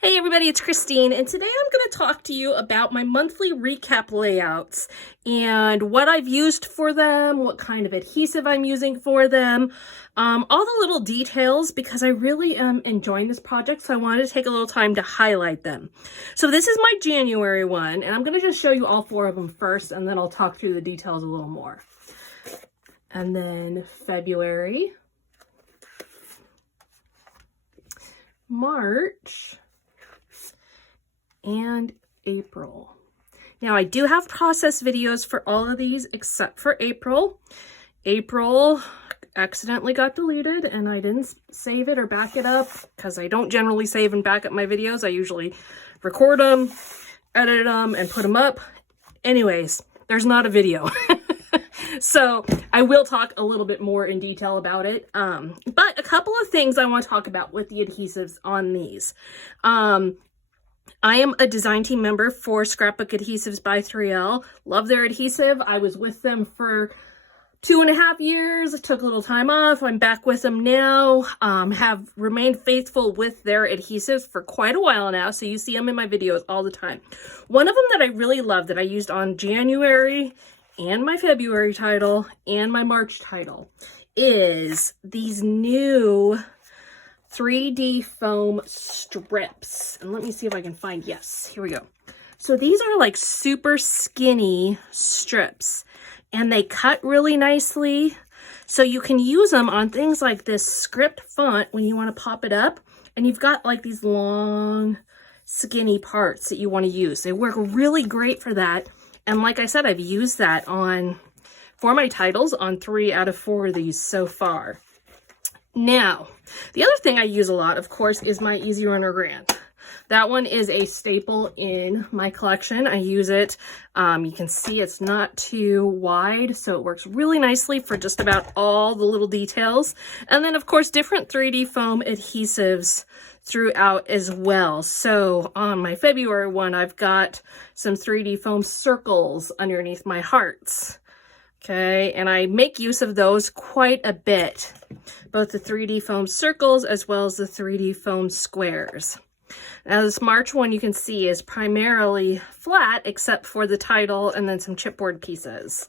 Hey everybody, it's Christine, and today I'm going to talk to you about my monthly recap layouts and what I've used for them, what kind of adhesive I'm using for them, all the little details because I really am enjoying this project, so I wanted to take a little time to highlight them. So this is my January one, and I'm going to just show you all four of them first, and then I'll talk through the details a little more. And then February, March, and April. Now I do have process videos for all of these except for April. April accidentally got deleted and I didn't save it or back it up because I don't generally save and back up my videos. I usually record them, edit them, and put them up. Anyways, there's not a video. So I will talk a little bit more in detail about it. But a couple of things I want to talk about with the adhesives on these. I am a design team member for Scrapbook Adhesives by 3L. Love their adhesive. I was with them for 2.5 years. I took a little time off. I'm back with them now. Have remained faithful with their adhesives for quite a while now. So you see them in my videos all the time. One of them that I really love that I used on January and my February title and my March title is these new 3D foam strips. And let me see if I can find, yes, here we go. So these are like super skinny strips and they cut really nicely. So you can use them on things like this script font when you want to pop it up and you've got like these long skinny parts that you want to use. They work really great for that. And like I said, I've used that for my titles on 3 out of 4 of these so far. Now, the other thing I use a lot, of course, is my Easy Runner Grand. That one is a staple in my collection. I use it. You can see it's not too wide, so it works really nicely for just about all the little details. And then, of course, different 3D foam adhesives throughout as well. So on my February one, I've got some 3D foam circles underneath my hearts. Okay, and I make use of those quite a bit, both the 3D foam circles as well as the 3D foam squares. Now this March one you can see is primarily flat except for the title and then some chipboard pieces.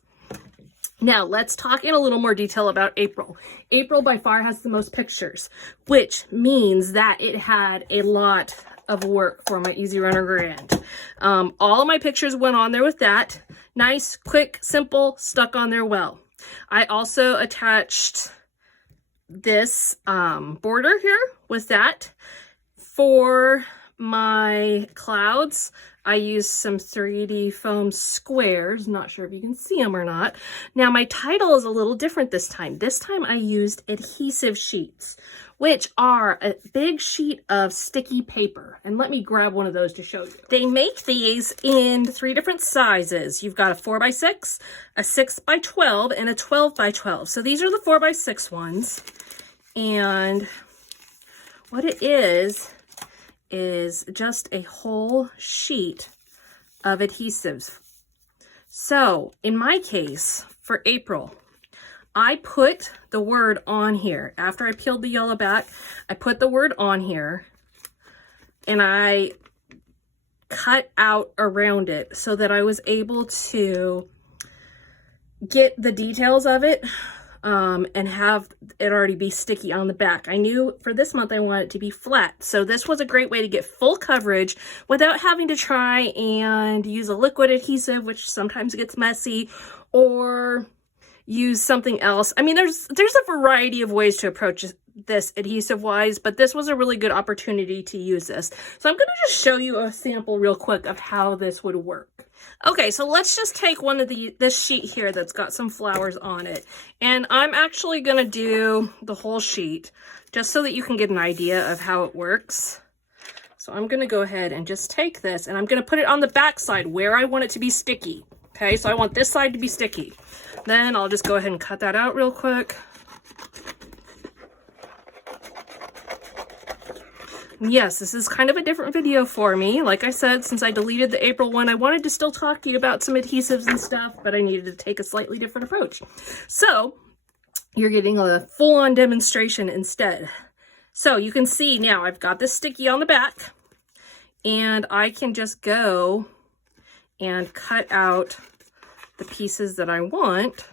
Now let's talk in a little more detail about April. April by far has the most pictures, which means that it had a lot of work for my Easy Runner Grand. All of my pictures went on there with that. Nice, quick, simple, stuck on there well. I also attached this border here with that. For my clouds, I used some 3D foam squares. Not sure if you can see them or not. Now my title is a little different this time. This time I used adhesive sheets, which are a big sheet of sticky paper. And let me grab one of those to show you. They make these in 3 different sizes. You've got a 4x6, a 6x12, and a 12x12. So these are the 4x6 ones. And what it is just a whole sheet of adhesives. So in my case, for April, I put the word on here. After I peeled the yellow back, I put the word on here and I cut out around it so that I was able to get the details of it and have it already be sticky on the back. I knew for this month I wanted it to be flat. So this was a great way to get full coverage without having to try and use a liquid adhesive, which sometimes gets messy, or use something else. I mean, there's a variety of ways to approach this adhesive wise, but this was a really good opportunity to use this. So I'm going to just show you a sample real quick of how this would work. Okay, so let's just take one of this sheet here that's got some flowers on it. And I'm actually going to do the whole sheet just so that you can get an idea of how it works. So I'm going to go ahead and just take this and I'm going to put it on the back side where I want it to be sticky. Okay, so I want this side to be sticky. Then I'll just go ahead and cut that out real quick. Yes, this is kind of a different video for me. Like I said, since I deleted the April one, I wanted to still talk to you about some adhesives and stuff, but I needed to take a slightly different approach. So you're getting a full-on demonstration instead. So you can see now I've got this sticky on the back. and I can just go and cut out the pieces that I want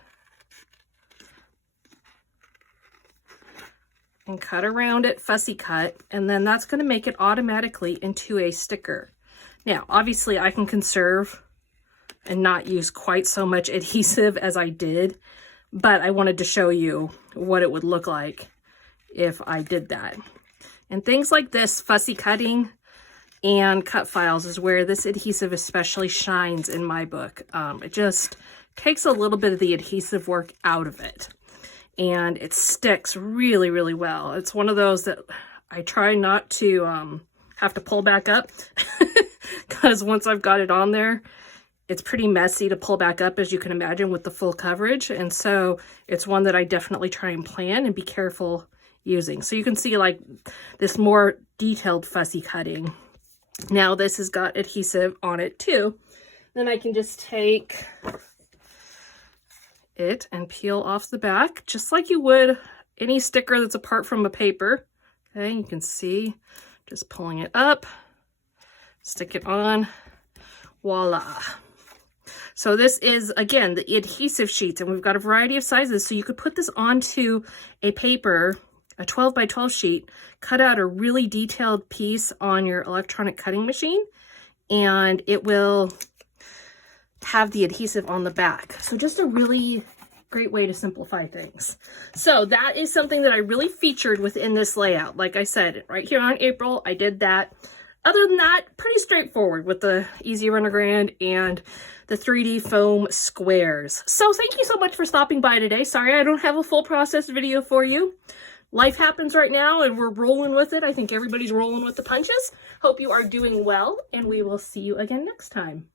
and cut around it, fussy cut, and then that's going to make it automatically into a sticker. Now, obviously I can conserve and not use quite so much adhesive as I did, but I wanted to show you what it would look like if I did that. And things like this, fussy cutting and cut files, is where this adhesive especially shines in my book. It just takes a little bit of the adhesive work out of it, and it sticks really, really well. It's one of those that I try not to have to pull back up because once I've got it on there, it's pretty messy to pull back up, as you can imagine, with the full coverage. And so it's one that I definitely try and plan and be careful using. So you can see like this more detailed fussy cutting. Now this has got adhesive on it too. Then I can just take it and peel off the back, just like you would any sticker that's apart from a paper. Okay, you can see, just pulling it up, stick it on, voila. So this is, again, the adhesive sheets, and we've got a variety of sizes. So you could put this onto a paper, a 12 by 12 sheet, cut out a really detailed piece on your electronic cutting machine, and it will have the adhesive on the back. So just a really great way to simplify things. So that is something that I really featured within this layout. Like I said, right here on April, I did that. Other than that, pretty straightforward with the Easy Runner Grand and the 3D foam squares. So thank you so much for stopping by today. Sorry I don't have a full process video for you. Life happens right now and we're rolling with it. I think everybody's rolling with the punches. Hope you are doing well, and we will see you again next time.